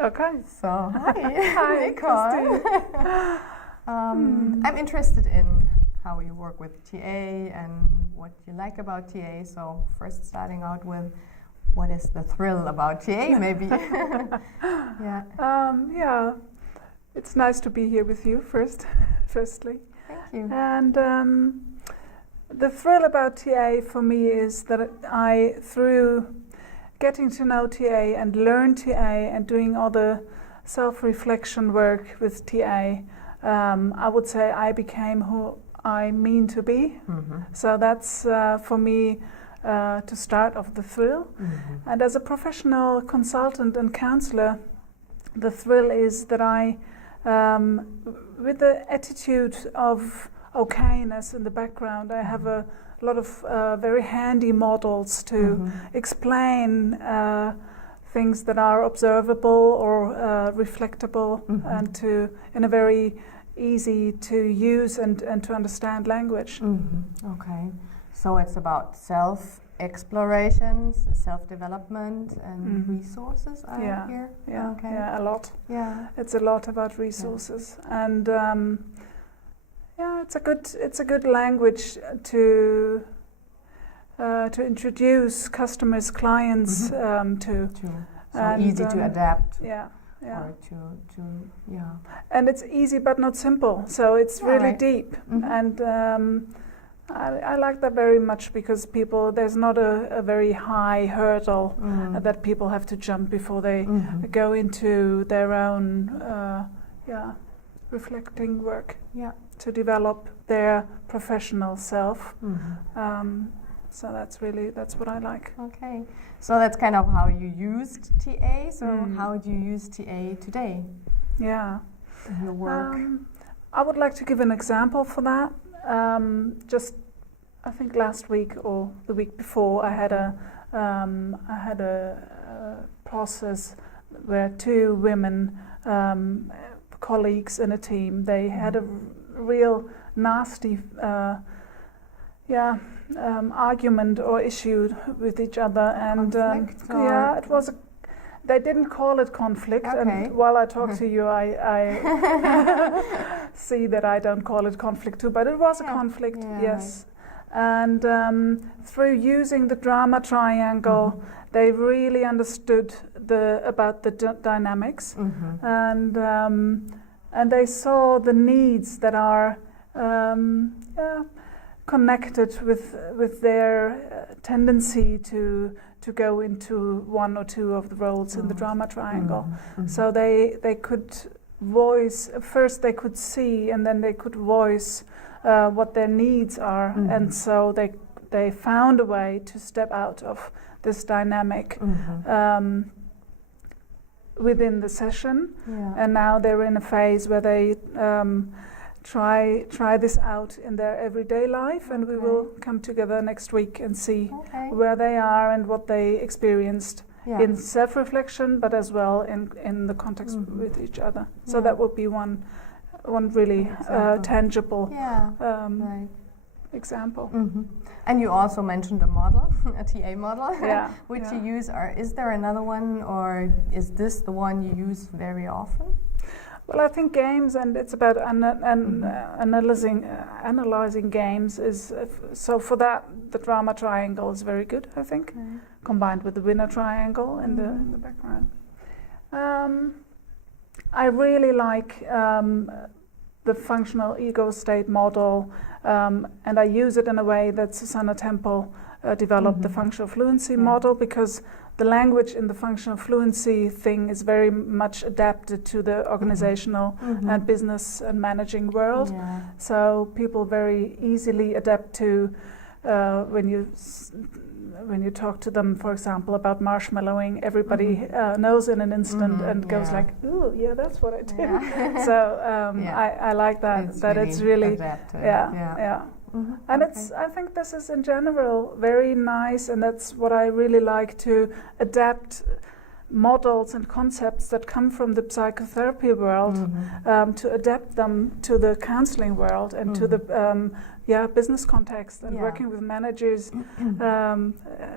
Okay. So, hi, Hi, Nicole. I'm interested in how you work with TA and what you like about TA. So, first starting out with, what is the thrill about TA, maybe? Yeah. Yeah, it's nice to be here with you firstly. Thank you. And the thrill about TA for me is that through getting to know TA and learn TA and doing all the self-reflection work with TA, I would say I became who I mean to be. Mm-hmm. So that's for me to start off the thrill. Mm-hmm. And as a professional consultant and counselor, the thrill is that I, with the attitude of okayness in the background, I have a lot of very handy models to explain things that are observable or reflectable, and to in a very easy to use and to understand language. Okay, so it's about self-explorations, self-development, and resources. I hear. Yeah, okay. Yeah, a lot. Yeah, it's a lot about resources, and yeah, it's a good language to introduce customers, clients to. So easy to adapt. Yeah. Or to And it's easy but not simple, so it's really right. deep, and I like that very much, because there's not a very high hurdle that people have to jump before they go into their own reflecting work to develop their professional self. So that's what I like. Okay, so that's kind of how you used TA. So how do you use TA today? Yeah, in your work. I would like to give an example for that. Just, I think last week or the week before, I had a process where two women, colleagues in a team, they had a real nasty argument or issue with each other, and it was they didn't call it conflict, and while I talk to you I see that I don't call it conflict too, but it was a conflict, yes. And through using the drama triangle, they really understood about the dynamics, and they saw the needs that are connected with their tendency to go into one or two of the roles in the drama triangle. So they could voice, first they could see, and then they could voice what their needs are, and so they found a way to step out of this dynamic within the session, and now they're in a phase where they try this out in their everyday life, and we will come together next week and see where they are and what they experienced in self-reflection, but as well in the context with each other. So that would be one really tangible example. And you also mentioned a model, a TA model, which you use. Is there another one, or is this the one you use very often? Well, I think games, and it's about analyzing games, is so for that the drama triangle is very good, I think, combined with the winner triangle in the background. I really like the functional ego state model, and I use it in a way that Susanna Temple developed the functional fluency model, because the language in the functional fluency thing is very much adapted to the organizational and business and managing world. So people very easily adapt to when you talk to them, for example, about marshmallowing, everybody knows in an instant and goes like, "Ooh, yeah, that's what I do." So I like that. It's really adaptive. And I think this is in general very nice, and that's what I really like, to adapt models and concepts that come from the psychotherapy world, to adapt them to the counseling world and to the business context and working with managers.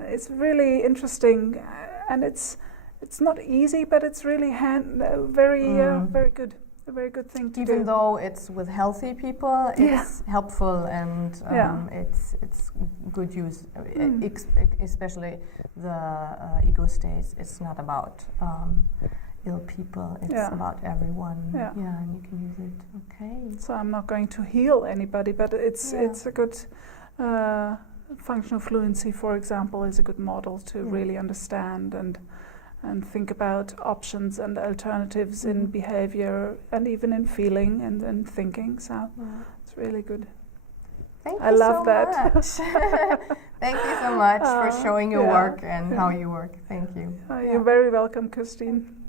It's really interesting, and it's it's not easy, but it's really very good. A very good thing to do. Even though it's with healthy people, it's helpful and it's good use. Especially the ego states. It's not about ill people. It's about everyone. Yeah, and you can use it. Okay. So I'm not going to heal anybody, but it's a good. Functional fluency, for example, is a good model to really understand and think about options and alternatives in behavior and even in feeling and thinking. So it's really good. Thank you I love so that. much. Thank you so much for showing your work and how you work. Thank you. You're very welcome, Christine.